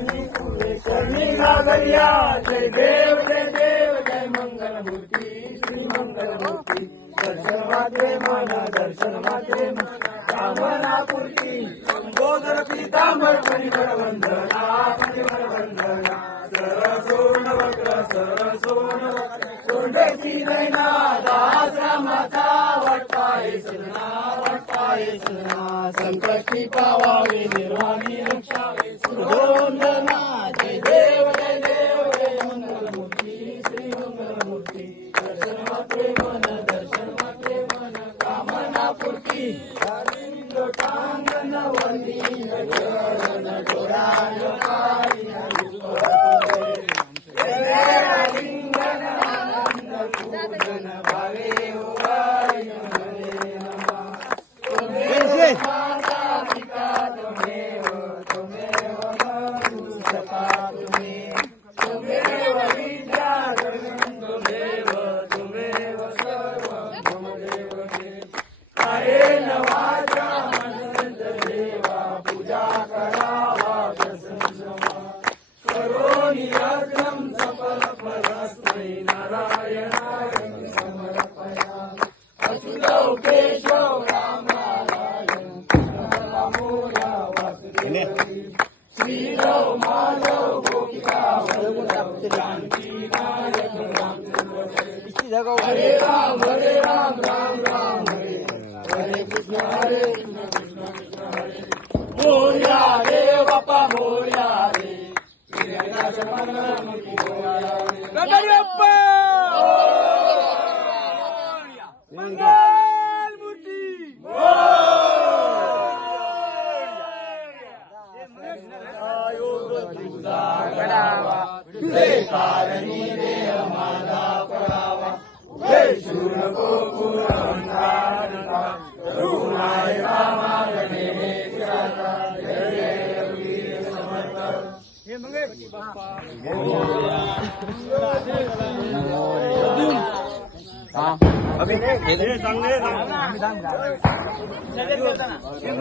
शरणी नागरिया जय देव जय मंगलमूर्ती श्री मंगलमूर्ती दर्शन मात्रे मन दर्शन मात्रे मन कामना पूर्ती गोदर पीतांबर परिमळ वंदना परिमळ वंदना सरसोर्ण वक्र सरसोर्ण वक्र सोंडेची नैना दास रामाचा वाटपाये सजना संकष्टी पावावे निर्वाणी रक्षावे सुरवंदना जय देव जय मंगलमूर्ती श्री मंगलमूर्ती दर्शन मात्रे मन कामना पूर्ती लोटांगण वंदी चरण डोळ्यान पायी लिंगन आनंद पूजन भावे होवाय माता पिता त्वमेव गुरुसखा त्वमेव विद्या त्वमेव सर्वं मम देव कायेन वाचा मनसेंद्र देवा पूजा करावा प्रसन्नमा करोमि यज्ञं सफलफलस्मै नारायणाय समर्पयामि अच्युतौ केशव रामालयं कृष्णदामोदर वासुदेवं श्रीधौ माधव गोपिका वल्लभ जानकी नायक रामचंद्र हरे राम राम राम हरे कृष्ण कृष्ण कृष्ण हरे मोरया रे बाप्पा मोरया रे मंगलमूर्ती मोरया रे गणपती बाप्पा मंगलमूर्ती आयोग तुझा गडावा तुझे कारणी देह माझा पडावा हे शूर नको पुरंदारता करुणाय रामा गणेशाचा जय जय वीर समर्थ हे मंगळपती बाप्पा अभी चांगले